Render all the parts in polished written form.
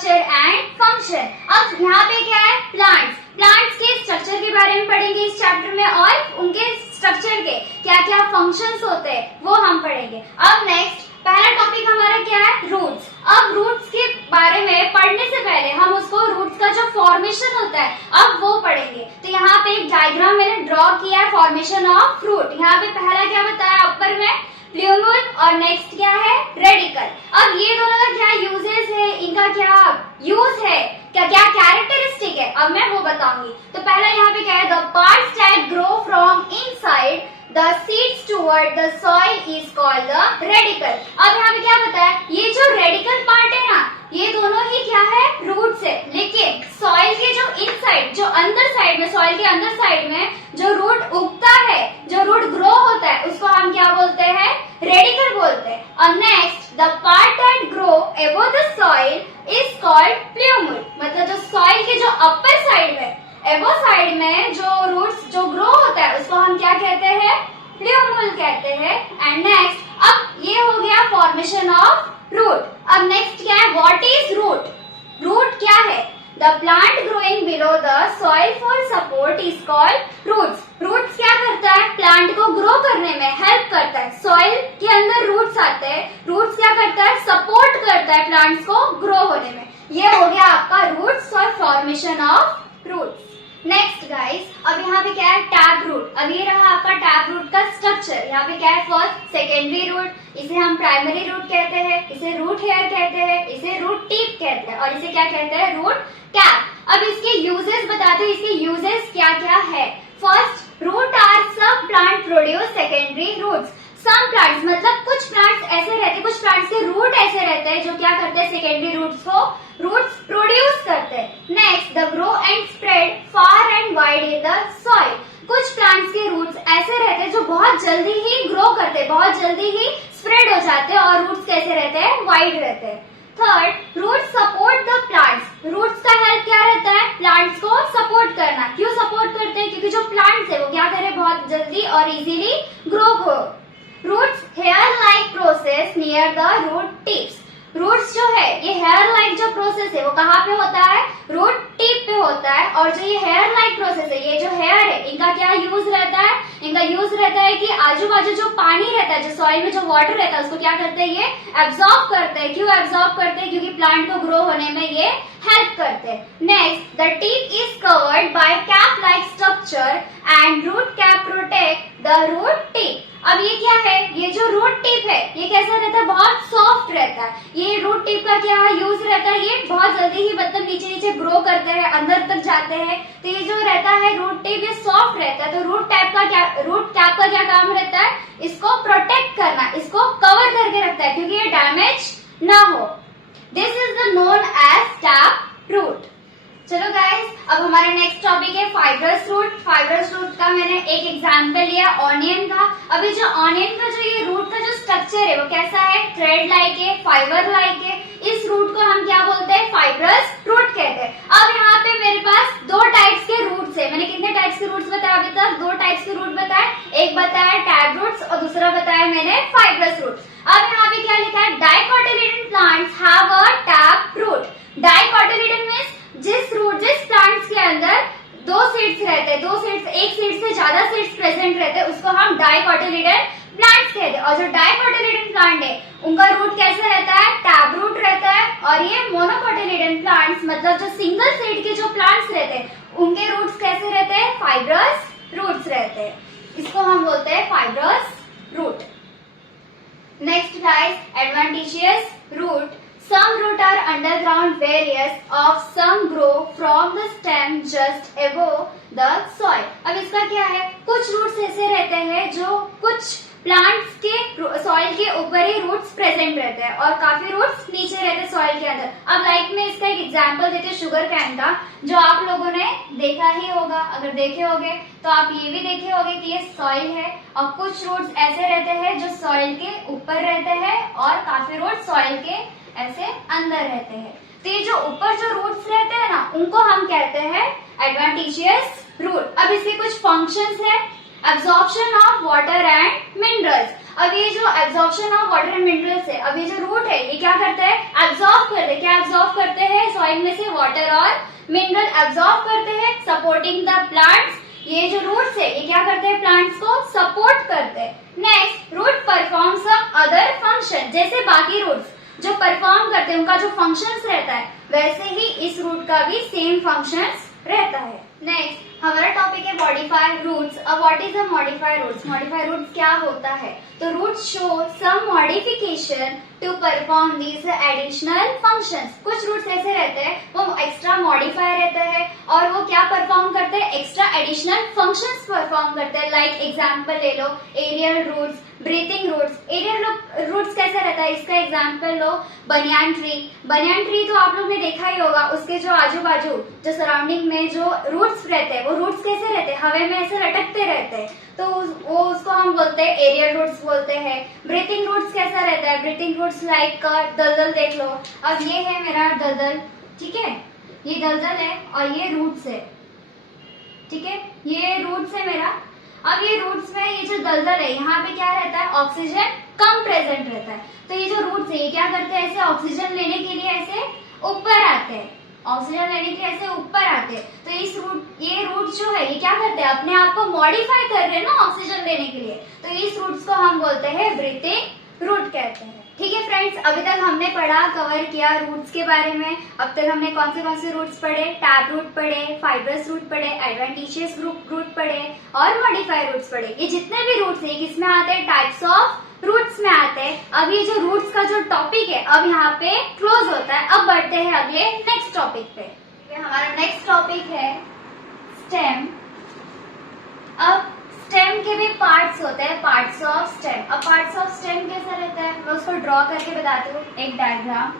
Structure and function. अब यहाँ पे क्या है, प्लांट्स। प्लांट्स के स्ट्रक्चर के बारे में पढ़ेंगे इस चैप्टर में और उनके स्ट्रक्चर के क्या क्या फंक्शंस होते हैं वो हम पढ़ेंगे। अब नेक्स्ट पहला टॉपिक हमारा क्या है, रूट्स। अब रूट्स के बारे में पढ़ने से पहले हम उसको रूट्स का जो फॉर्मेशन होता है अब वो पढ़ेंगे। तो यहाँ पे एक डायग्राम मैंने ड्रॉ किया है फॉर्मेशन ऑफ रूट। यहाँ पे पहला क्या बताया अपर में, प्ल्यूमुल, और नेक्स्ट क्या है, रेडिकल। अब ये दोनों का क्या यूजेस है, इनका क्या यूज है, क्या क्या कैरेक्टरिस्टिक है, अब मैं वो बताऊंगी। तो पहला यहाँ पे क्या है, the parts that grow from inside the seeds toward the soil is called the radical. अब यहाँ पे क्या बताया, ये जो रेडिकल पार्ट है ना, ये दोनों ही क्या है, रूट्स है। लेकिन सॉइल के जो इनसाइड, जो अंदर साइड में, सॉइल के अंदर साइड में जो रूट उगता है, जो रूट ग्रो होता है, उसको हम क्या बोलते हैं, रेडिकल बोलते हैं। और next the part that grow above the soil is called plumule. मतलब जो सॉइल के जो अपर साइड में, अबव साइड में जो रूट्स जो ग्रो होता है उसको हम क्या कहते हैं, प्ल्यूमुल कहते हैं। एंड नेक्स्ट, अब ये हो गया फॉर्मेशन ऑफ रूट। अब नेक्स्ट क्या है, व्हाट इज रूट। रूट क्या है, the plant growing below the soil for support is called roots. Roots क्या करता है, प्लांट को ग्रो करने में हेल्प करता है। सॉइल के अंदर रूट्स आते हैं, रूट्स क्या करता है, सपोर्ट करता है प्लांट्स को ग्रो होने में। ये हो गया आपका रूट्स और formation of roots. Next guys, अब यहाँ पे क्या है, टैप रूट। अब ये रहा आपका टैप रूट का स्ट्रक्चर। यहाँ पे क्या है, फर्स्ट सेकेंडरी रूट, इसे हम प्राइमरी रूट कहते हैं, इसे रूट हेयर कहते हैं, इसे रूट टिप कहते हैं, और इसे क्या कहते हैं, रूट कैप। अब इसके यूजेस बताते हैं, इसके यूजेस क्या क्या है। फर्स्ट, रूट आर सब plant produce secondary roots. Some plants मतलब कुछ प्लांट्स ऐसे रहते हैं, कुछ प्लांट्स के रूट ऐसे रहते हैं जो क्या करते हैं, सेकेंडरी रूट्स को रूट्स प्रोड्यूस करते हैं। Next, the grow and spread far and wide in the soil. कुछ प्लांट्स के रूट्स ऐसे रहते हैं जो बहुत जल्दी ही ग्रो करते हैं, बहुत जल्दी ही स्प्रेड हो जाते हैं, और रूट्स कैसे रहते हैं, वाइड रहते हैं। Third, root support the plants. Roots का हेल्प क्या रहता है, प्लांट्स को सपोर्ट करना। क्यों सपोर्ट करते हैं, क्योंकि जो प्लांट्स है वो क्या करें, बहुत जल्दी और इजीली ग्रो हो। Roots hair like process near the root tips. Roots जो है, ये हेयर लाइक जो प्रोसेस है वो कहाँ पे होता है, रूट टिप पे होता है। और जो ये हेयर लाइक प्रोसेस है, ये जो हेयर है, इनका क्या यूज रहता है, इनका यूज रहता है कि आजू बाजू जो पानी रहता है, जो सॉइल में जो वाटर रहता है, उसको क्या करते हैं, ये एब्जॉर्ब करते हैं। क्यों एब्जॉर्ब करते हैं, क्योंकि प्लांट को ग्रो होने में ये हेल्प करते हैं। Next, the tip is covered by cap like structure and root cap protect the root tip. अब ये क्या है, ये जो रूट टिप है ये कैसा रहता है, बहुत सॉफ्ट रहता है। ये रूट टिप का क्या यूज रहता है, ये बहुत जल्दी ही मतलब नीचे नीचे ग्रो करते हैं, अंदर तक जाते हैं। तो ये जो रहता है रूट टिप, ये सॉफ्ट रहता है। तो रूट कैप का क्या काम रहता है, इसको प्रोटेक्ट करना, इसको कवर करके रखता है क्योंकि ये डैमेज ना हो। This is the known as tap root. चलो गाइस, अब हमारा नेक्स्ट टॉपिक है फाइब्रस रूट। फाइब्रस रूट का मैंने एक एग्जांपल लिया ऑनियन का। अभी जो ऑनियन का जो ये रूट का जो स्ट्रक्चर है वो कैसा है, थ्रेड लाइक है, फाइबर लाइक है। इस रूट को हम क्या बोलते हैं, फाइब्रस रूट कहते हैं। अब यहाँ पे मेरे पास दो टाइप्स के रूट्स है। मैंने कितने टाइप्स के रूट्स बताया अभी तक, दो टाइप्स के रूट बताए। एक बताया टैप रूट्स और दूसरा बताया मैंने फाइब्रस रूट। अब यहाँ पे क्या लिखा है, dicotyledon plants have a tap root. Dicotyledon means जिस प्लांट्स के अंदर दो सीड्स रहते हैं, दो सीड्स, एक सीड से ज्यादा सीड्स प्रेजेंट रहते हैं, उसको हम डाइकोटिलेडन प्लांट्स कहते हैं। और जो डाइकोटिलेडन प्लांट है उनका रूट कैसा रहता है, टैप रूट रहता है। और ये मोनोकोटिलेडन प्लांट्स मतलब जो सिंगल सीड के जो प्लांट्स रहते हैं उनके रूट्स कैसे रहते हैं, फाइब्रस रूट्स रहते हैं। इसको हम बोलते हैं fibrous root. Next guys, adventitious root. Some root are underground various of some grow from the stem just above the soil. अब इसका क्या है, कुछ रूट्स ऐसे रहते हैं जो कुछ प्लांट्स के सॉइल के ऊपर ही रूट्स प्रेजेंट रहते हैं और काफी रूट्स नीचे रहते हैं सॉइल के अंदर। अब लाइक में इसका एक एग्जांपल देते हैं शुगर कैन का, जो आप लोगों ने देखा ही होगा। अगर देखे होगे तो आप ये भी देखे होगे कि ये सॉइल है और कुछ रूट्स ऐसे रहते हैं जो सॉइल के ऊपर रहते हैं और काफी रूट्स सॉइल के ऐसे अंदर रहते हैं। तो ये जो ऊपर जो रूट्स रहते हैं ना, उनको हम कहते हैं एडवेंटिशियस रूट। अब इसके कुछ फंक्शंस है, absorption of water and minerals. अब ये जो absorption of water and minerals है, अब ये जो रूट है ये क्या करता है, एब्जॉर्ब करते हैं। क्या एब्जॉर्ब करते हैं, सॉइल में से वाटर और मिनरल एब्जॉर्ब करते हैं, सपोर्टिंग द प्लांट्स। ये जो रूट्स है ये क्या करते हैं, प्लांट्स को सपोर्ट करते हैं। Next, root perform some other function, जैसे बाकी रूट्स जो परफॉर्म करते हैं उनका जो फंक्शंस रहता है वैसे ही इस रूट का भी सेम फंक्शंस रहता है। नेक्स्ट हमारा टॉपिक है मॉडिफाइड रूट्स। अब what is a modified roots? Modified roots क्या होता है? तो roots show some modification to perform these additional functions. कुछ रूट्स ऐसे रहते हैं वो एक्स्ट्रा मॉडिफाई रहते हैं और वो क्या परफॉर्म करते हैं, एक्स्ट्रा एडिशनल फंक्शंस परफॉर्म करते हैं। लाइक एग्जांपल ले लो, aerial roots, breathing roots. Aerial roots कैसे रहता है, इसका एग्जांपल लो बनियान ट्री। बनियान ट्री तो आप लोग ने देखा ही होगा, उसके जो आजू बाजू जो सराउंडिंग में जो रूट्स रहते हैं वो रूट्स कैसे रहते हैं, हवा में ऐसे लटकते रहते हैं, तो वो उसको हम बोलते हैं एरियल रूट्स बोलते हैं। ब्रीथिंग रूट्स कैसा रहता है, ब्रीथिंग रूट्स लाइक दलदल देख लो। अब ये है मेरा दलदल, ठीक है, ये दलदल है और ये रूट्स है, ठीक है, ये रूट्स है मेरा। अब ये रूट्स में ये जो दलदल है यहाँ पे क्या रहता है, ऑक्सीजन कम प्रेजेंट रहता है। तो ये जो रूट्स है ये क्या करते हैं, ऐसे ऑक्सीजन लेने के लिए ऐसे ऊपर आते हैं, ऑक्सीजन लेने के लिए ऐसे ऊपर आते हैं। तो ये रूट जो है ये क्या करते हैं, अपने आप को मॉडिफाई कर रहे हैं ना ऑक्सीजन लेने के लिए, तो इस रूट्स को हम बोलते हैं ब्रीथिंग रूट कहते हैं। ठीक है फ्रेंड्स, अभी तक हमने पढ़ा, कवर किया रूट्स के बारे में। अब तक हमने कौन से रूट्स पढ़े, टैप रूट पढ़े, फाइब्रस रूट पढ़े, एडवेंटिशियस रूट पढ़े और मॉडिफाइड रूट्स पढ़े। ये जितने भी रूट्स हैं किसमें आते हैं, टाइप्स ऑफ रूट्स में आते हैं। अब ये जो रूट्स का जो टॉपिक है अब यहाँ पे क्लोज होता है। अब बढ़ते हैं अगले नेक्स्ट टॉपिक पे। हमारा नेक्स्ट टॉपिक है स्टेम। अब स्टेम के भी पार्ट्स होते हैं, पार्ट्स ऑफ स्टेम। अब पार्ट्स ऑफ स्टेम कैसा रहता है मैं उसको ड्रॉ करके बताती हूँ, एक डायग्राम।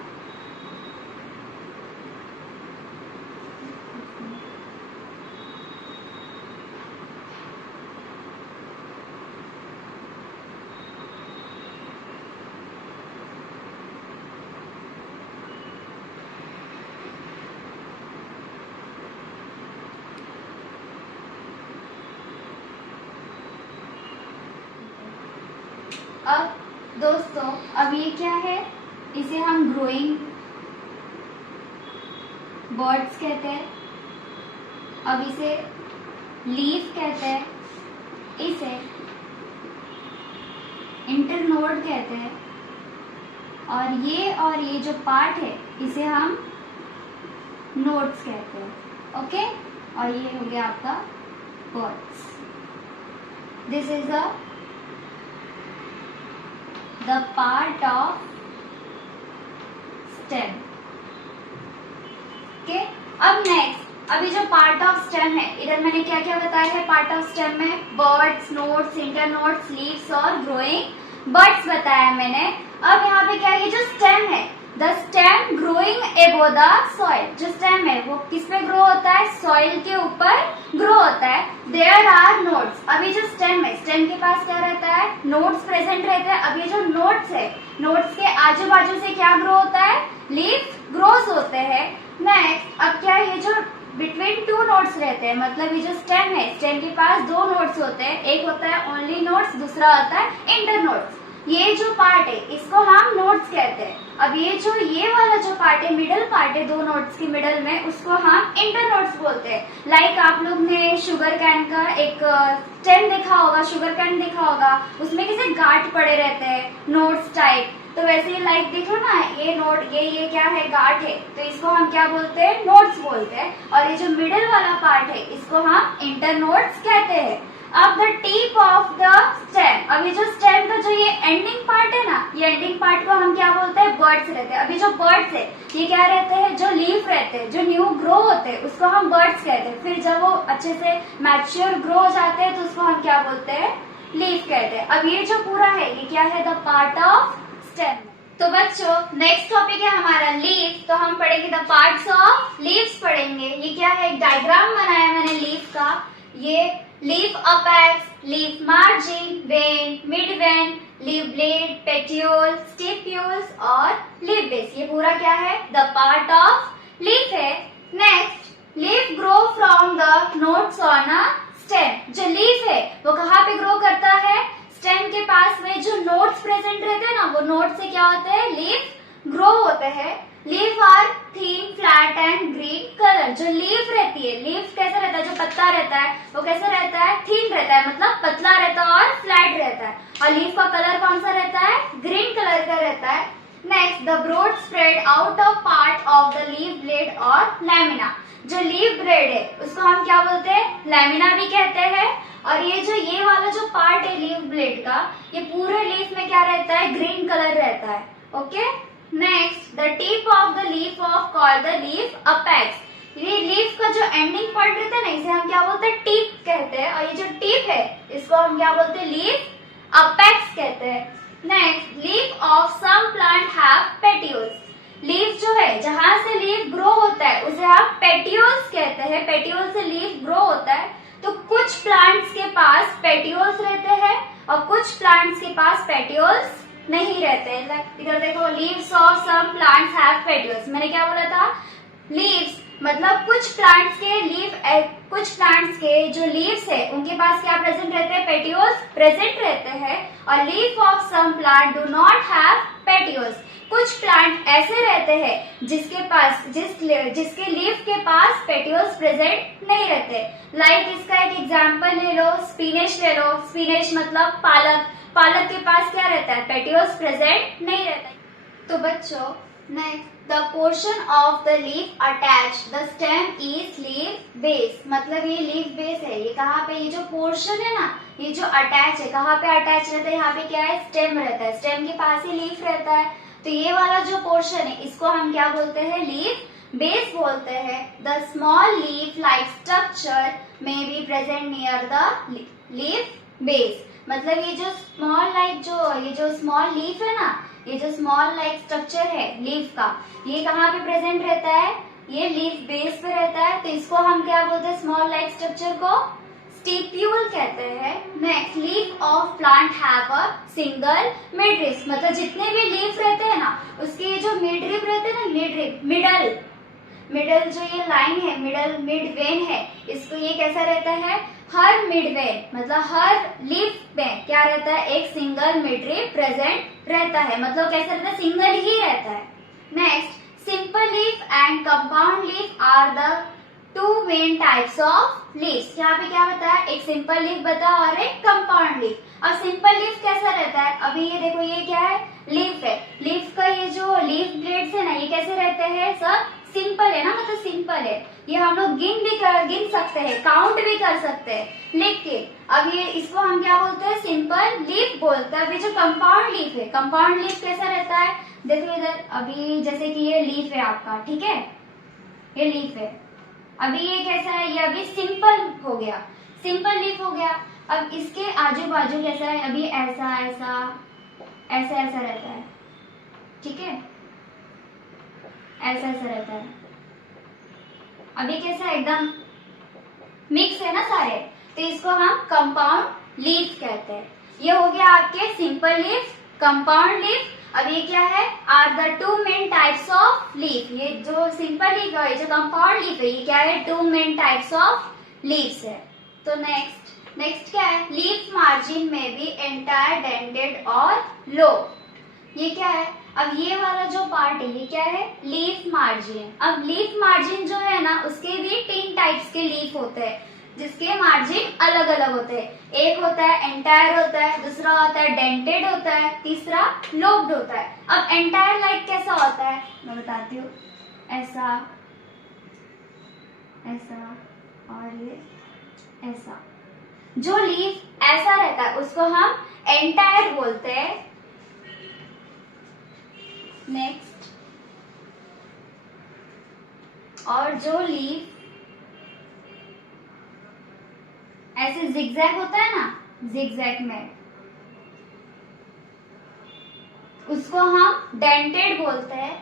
अब दोस्तों अब ये क्या है, इसे हम ग्रोइंग बर्ड्स कहते हैं। अब इसे लीफ कहते हैं, इसे इंटरनोड कहते हैं और ये जो पार्ट है इसे हम नोड्स कहते हैं। ओके, और ये हो गया आपका birds. This is the part of stem। okay? अब नेक्स्ट, अभी जो पार्ट ऑफ स्टेम है इधर मैंने क्या क्या बताया है, पार्ट ऑफ स्टेम में बर्ड्स, नोड्स, इंटरनोड्स, लीव्स और ग्रोइंग बर्ड्स बताया मैंने। अब यहाँ पे क्या है, ये जो स्टेम है, द स्टेम ग्रोइंग एबो द सॉइल। जो स्टेम है वो किस पे ग्रो होता है, सॉइल के ऊपर ग्रो होता है। There are nodes. अभी जो स्टेम है, स्टेम के पास क्या रहता है, नोड्स प्रेजेंट रहते हैं। अब ये जो नोड्स है, नोड्स के आजू बाजू से क्या ग्रो होता है, लीफ ग्रोस होते हैं। नेक्स्ट, अब क्या ये जो बिटवीन टू नोड्स रहते हैं, मतलब ये जो स्टेम है, स्टेम के पास दो नोड्स होते हैं, एक होता है ओनली नोड्स, दूसरा होता है इंटर नोड्स। ये जो पार्ट है इसको हम नोड्स कहते हैं। अब ये वाला जो पार्ट है, मिडल पार्ट है दो नोड्स के मिडल में, उसको हम इंटर नोड्स बोलते हैं। लाइक आप लोग ने शुगर कैन का एक स्टेम देखा होगा, शुगर कैन देखा होगा, उसमें कैसे गांठ पड़े रहते हैं नोड्स टाइप, तो वैसे ही लाइक देखो ना, ये नोड ये क्या है, गांठ है, तो इसको हम क्या बोलते हैं, नोड्स बोलते हैं। और ये जो मिडल वाला पार्ट है इसको हम इंटर नोड्स कहते हैं। अब the tip of the stem, अभी जो स्टेम का जो ये एंडिंग पार्ट है ना, ये एंडिंग पार्ट को हम क्या बोलते हैं, बर्ड्स रहते हैं। अभी जो बर्ड्स है ये क्या रहते हैं, जो लीफ रहते हैं, जो न्यू ग्रो होते हैं, उसको हम बर्ड्स कहते हैं। फिर जब वो अच्छे से मैच्योर ग्रो हो जाते हैं तो उसको हम क्या बोलते हैं, लीफ कहते हैं। अब ये जो पूरा है ये क्या है, द पार्ट ऑफ स्टेम। तो बच्चों नेक्स्ट टॉपिक है हमारा लीफ। तो हम पढ़ेंगे द पार्ट्स ऑफ लीव्स पढ़ेंगे। ये क्या है, एक डायग्राम बनाया मैंने लीफ का। ये leaf apex, leaf margin, when, mid when, leaf blade, petiole, stipules और लीफ बेस। ये पूरा क्या है, द पार्ट ऑफ लीफ है। Next, leaf grow from the nodes on a stem. जो लीफ है वो कहाँ पे ग्रो करता है, स्टेम के पास में जो नोड्स प्रेजेंट रहते हैं ना, वो नोड से क्या होते हैं, लीफ ग्रो होते हैं। Leaf are thin, flat and green colour. जो लीफ रहती है, लीफ कैसा रहता है, जो पत्ता रहता है वो कैसा रहता है, थिन रहता है, मतलब पतला रहता है और फ्लैट रहता है। और लीफ का कलर कौन सा रहता है, ग्रीन कलर का रहता है। Next, the broad spread out of part of the leaf blade और लैमिना। जो लीफ ब्लेड है उसको हम क्या बोलते हैं, लैमिना भी कहते हैं। और ये वाला जो पार्ट है लीफ ब्लेड का, ये पूरे लीफ में क्या रहता है, ग्रीन कलर रहता है। Okay, next, the tip of the leaf of called the leaf apex. ये लीफ का जो एंडिंग पॉइंट रहता है ना, इसे हम क्या बोलते हैं, टिप कहते हैं। और ये जो टिप है इसको हम क्या बोलते हैं, लीफ अपेक्स कहते हैं। Next, leaf of some plant have petioles. Leaf जो है, जहां से लीफ ग्रो होता है उसे हम पेटियोल्स कहते हैं। पेटियोल से लीफ ग्रो होता है। तो कुछ प्लांट्स के पास पेटियोल्स रहते हैं और कुछ प्लांट्स के पास पेटियोल्स नहीं रहते हैं। इधर देखो, leaves of some plants have petioles. मैंने क्या बोला था, लीव्स मतलब कुछ प्लांट्स के जो लीव्स है उनके पास क्या प्रेजेंट रहते हैं, पेटियोल्स प्रेजेंट रहते हैं। और leaf of some plant do not have petioles. कुछ प्लांट ऐसे रहते हैं जिसके लीफ के पास पेटियोल्स प्रेजेंट नहीं रहते। लाइक इसका एक एग्जांपल ले लो, स्पिनच ले लो। स्पिनच मतलब पालक। पालक के पास क्या रहता है, पेटियोल्स प्रेजेंट नहीं रहता है। तो बच्चों, next, the portion of the leaf attach the stem is leaf base. मतलब ये लीफ बेस है। ये कहाँ पे, ये जो पोर्शन है ना, ये जो अटैच है, कहाँ पे अटैच रहता है, यहाँ पे क्या है, स्टेम रहता है। स्टेम के पास ही लीफ रहता है। तो ये वाला जो पोर्शन है इसको हम क्या बोलते हैं, लीफ बेस बोलते हैं। The small leaf like structure में be present near the leaf base. मतलब ये जो स्मॉल लीफ है ना, ये जो स्मॉल लाइक स्ट्रक्चर है लीफ का, ये कहाँ पे प्रेजेंट रहता है, ये लीफ बेस पे रहता है। तो इसको हम क्या बोलते हैं, स्मॉल लाइक स्ट्रक्चर को स्टिप्यूल कहते हैं। Next, leaf of plant have a single midrib. मतलब जितने भी लीफ रहते हैं ना, उसके जो मिडरिप रहते हैं ना, मिडल जो ये लाइन है, मिड वेन है, इसको ये कैसा रहता है, हर मिड वेन मतलब हर लीफ में क्या रहता है, एक सिंगल मिडरिप प्रेजेंट रहता है। मतलब कैसा रहता है, सिंगल ही रहता है। Next, simple leaf and compound leaf are the two main types of leaves. यहाँ पे क्या बताया, एक सिंपल लीफ बता और एक कंपाउंड लीफ। अब सिंपल लीफ कैसा रहता है, अभी ये देखो, ये क्या है, लीफ है। लीफ का ये जो लीफ ब्लेड्स है ना, ये कैसे रहते हैं, सब सिंपल है ना, मतलब सिंपल है। ये हम लोग गिन सकते हैं, काउंट भी कर सकते हैं। लेकिन अब ये इसको हम क्या बोलते हैं, सिंपल लीफ बोलते हैं। अभी जो कंपाउंड लीफ है, कंपाउंड लीफ कैसा रहता है, देखो इधर, अभी जैसे कि ये लीफ है आपका, ठीक है, ये लीफ है। अभी ये कैसा है, ये अभी सिंपल हो गया, सिंपल लीफ हो गया। अब इसके आजू बाजू कैसा है, अभी ऐसा ऐसा ऐसा ऐसा रहता है, ठीक है, ऐसा ऐसा रहता है। अभी कैसा, एकदम मिक्स है ना सारे, तो इसको हम कंपाउंड लीफ कहते हैं। ये हो गया आपके सिंपल लीफ, कंपाउंड लीफ। अब ये क्या है, are the two main types of leaf. ये जो सिंपल लीफ है, ये जो कंपाउंड लीफ है, ये क्या है, two main types of leaves है। तो नेक्स्ट क्या है, लीफ मार्जिन में भी एंटायर डेंटेड और लो। ये क्या है, अब ये वाला जो पार्ट है, ये क्या है, लीफ मार्जिन। अब लीफ मार्जिन जो है ना, उसके भी 3 टाइप्स के लीफ होते हैं, जिसके मार्जिन अलग अलग होते हैं। एक होता है एंटायर होता है, दूसरा होता है डेंटेड होता है, तीसरा लोब्ड होता है। अब एंटायर लाइक कैसा होता है, मैं बताती हूँ, ऐसा ऐसा और ये ऐसा। जो लीफ ऐसा रहता है उसको हम एंटायर बोलते हैं। नेक्स्ट, और जो लीफ ऐसे जिगजैग होता है ना, जिगजैग में, उसको हम डेंटेड बोलते हैं।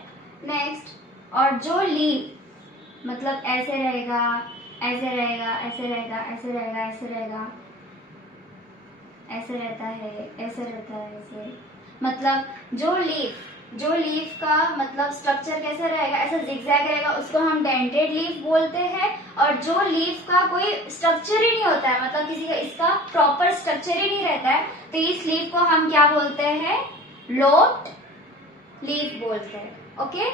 नेक्स्ट, और जो लीफ मतलब ऐसे रहेगा, ऐसे रहेगा, ऐसे रहेगा, ऐसे रहेगा, ऐसे रहेगा, ऐसे रहता है, ऐसे रहता है, ऐसे, मतलब जो लीफ का मतलब स्ट्रक्चर कैसा रहेगा, ऐसा जिगजैग रहेगा, उसको हम डेंटेड लीफ बोलते हैं। और जो लीफ का कोई स्ट्रक्चर ही नहीं होता है, मतलब किसी का इसका प्रॉपर स्ट्रक्चर ही नहीं रहता है, तो इस लीफ को हम क्या बोलते हैं, लोब्ड लीफ बोलते हैं। ओके,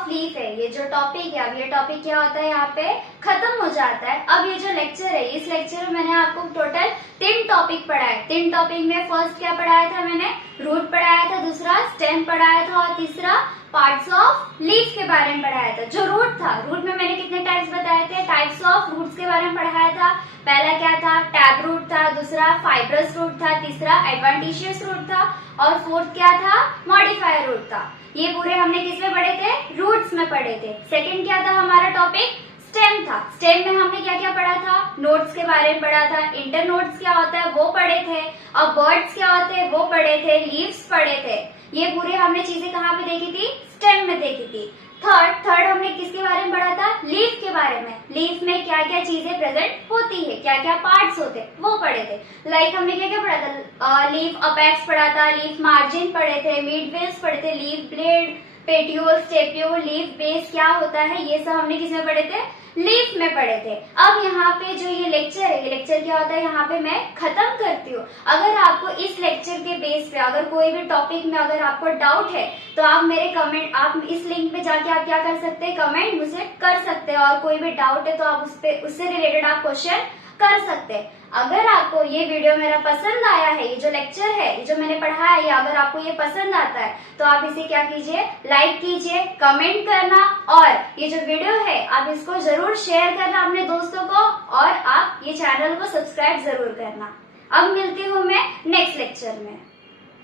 ऑफ लीफ है, ये जो टॉपिक है, अब ये टॉपिक क्या होता है यहाँ पे खत्म हो जाता है। अब ये जो लेक्चर है, इस लेक्चर में मैंने आपको टोटल 3 टॉपिक पढ़ाए। 3 टॉपिक में फर्स्ट क्या पढ़ाया था मैंने, रूट पढ़ाया था, दूसरा स्टेम पढ़ाया था और तीसरा पार्ट्स ऑफ लीफ के बारे में पढ़ाया था। जो रूट था, रूट में मैंने कितने टाइप्स बताए थे, टाइप्स ऑफ रूट्स के बारे में पढ़ाया था। पहला क्या था, टैब रूट था, दूसरा फाइब्रस रूट था, तीसरा एडवेंटिशियस रूट था और फोर्थ क्या था, मॉडिफायर रूट था। ये पूरे हमने किस में पढ़े थे, रूट्स में पढ़े थे। सेकंड क्या था हमारा टॉपिक, स्टेम था। स्टेम में हमने क्या क्या पढ़ा था, नोट्स के बारे में पढ़ा था, इंटर नोट्स क्या होता है वो पढ़े थे, और बर्ड्स क्या होते हैं वो पढ़े थे, लीव्स पढ़े थे। ये पूरे हमने चीजें कहाँ पे देखी थी, स्टेम में देखी थी। थर्ड हमने किसके बारे में पढ़ा था, लीफ के बारे में। लीफ में क्या क्या चीजें प्रेजेंट होती है, क्या क्या पार्ट्स होते हैं वो पढ़े थे। लाइक हमने क्या क्या पढ़ा था, लीफ अपेक्स पढ़ा था, लीफ मार्जिन पढ़े थे, मिड वेव्स पढ़े थे, leaf blade, petiole, stipule, leaf base क्या होता है, ये सब हमने किसमें पढ़े थे, लीफ में पढ़े थे। अब यहाँ पे जो ये लेक्चर है, ये लेक्चर क्या होता है यहाँ पे मैं खत्म करती हूँ। अगर आपको इस लेक्चर के बेस पे अगर कोई भी टॉपिक में अगर आपको डाउट है तो आप मेरे कमेंट, आप इस लिंक पे जाके आप क्या कर सकते हैं, कमेंट मुझे कर सकते हैं, और कोई भी डाउट है तो आप उससे रिलेटेड आप क्वेश्चन कर सकते हैं। अगर आपको ये वीडियो मेरा पसंद आया है, ये जो लेक्चर है, ये जो मैंने पढ़ाया है, अगर आपको ये पसंद आता है तो आप इसे क्या कीजिए, लाइक कीजिए, कमेंट करना, और ये जो वीडियो है आप इसको जरूर शेयर करना अपने दोस्तों को, और आप ये चैनल को सब्सक्राइब जरूर करना। अब मिलती हूँ मैं नेक्स्ट लेक्चर में।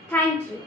Thank you.